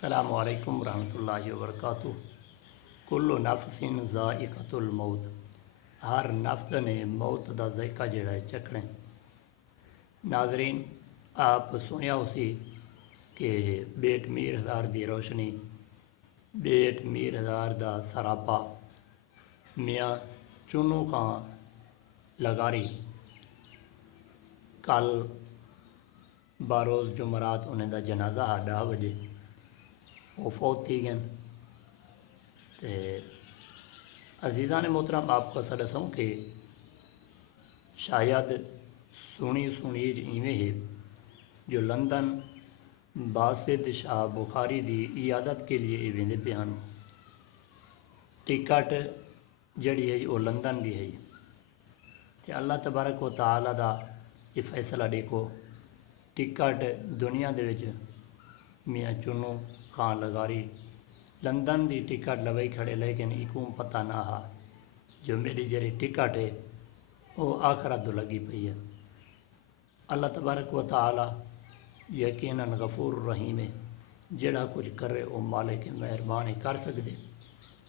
السلام علیکم ورحمۃ اللہ وبرکاتہ۔ کل نفس ذائقۃ الموت، ہر نفس نے موت دا ذائقہ جڑا ہے چکھنا ہے۔ ناظرین، آپ سنیا اسی کہ بیٹ میر ہزار دی روشنی، بیٹ میر ہزار دا سراپا میاں چنو خان لگاری کل باروز جمعرات انہیں دا جنازہ 10 بجے وہ فوت تھی گئے۔ تے عزیزان محترم، آپ کو دسوں کہ شاید سنی ایویں ہے جو لندن باسط شاہ بخاری دی عیادت کے لیے ایویں پہ ہیں۔ ٹکٹ جڑی ہے وہ لندن دی ہے تے اللہ تبارک و تعالی دا یہ فیصلہ دیکھو، ٹکٹ دنیا دے وچ میاں چنو خان لگاری لندن دی ٹکٹ لوائی کھڑے، لیکن ایکوں پتہ نہ ہا جو میری جڑی ٹکٹ ہے وہ آخرت دو لگی پئی ہے۔ اللہ تبارک و تعالی یقیناً غفور رحیم ہے، جڑا کچھ کرے وہ مالک مہربان کر سکتے،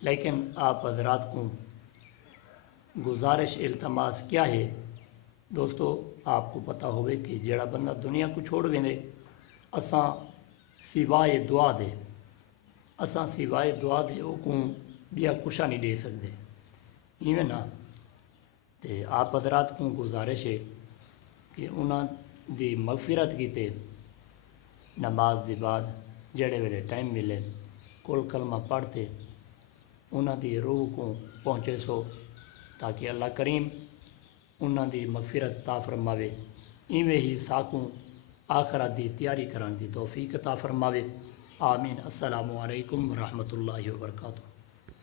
لیکن آپ حضرات کو گزارش التماس کیا ہے دوستو، آپ کو پتہ ہوئے کہ جڑا بندہ دنیا کو چھوڑ ویندے اساں سوائے دعا دے وہ کو بیا کچھ نہیں دے سکتے، ایویں نا۔ تے آپ حضرات کو گزارش ہے کہ انہاں دی مغفرت کیتے، نماز دی بعد جڑے ویلے ٹائم ملے کل کلمہ پڑھتے انہاں دی روح کو پہنچے سو، تاکہ اللہ کریم انہاں دی مغفرت عطا فرماوے، ایویں ہی ساکوں آخرت دی تیاری کران دی توفیق عطا فرماوے۔ آمین۔ السلام علیکم ورحمۃ اللہ وبرکاتہ۔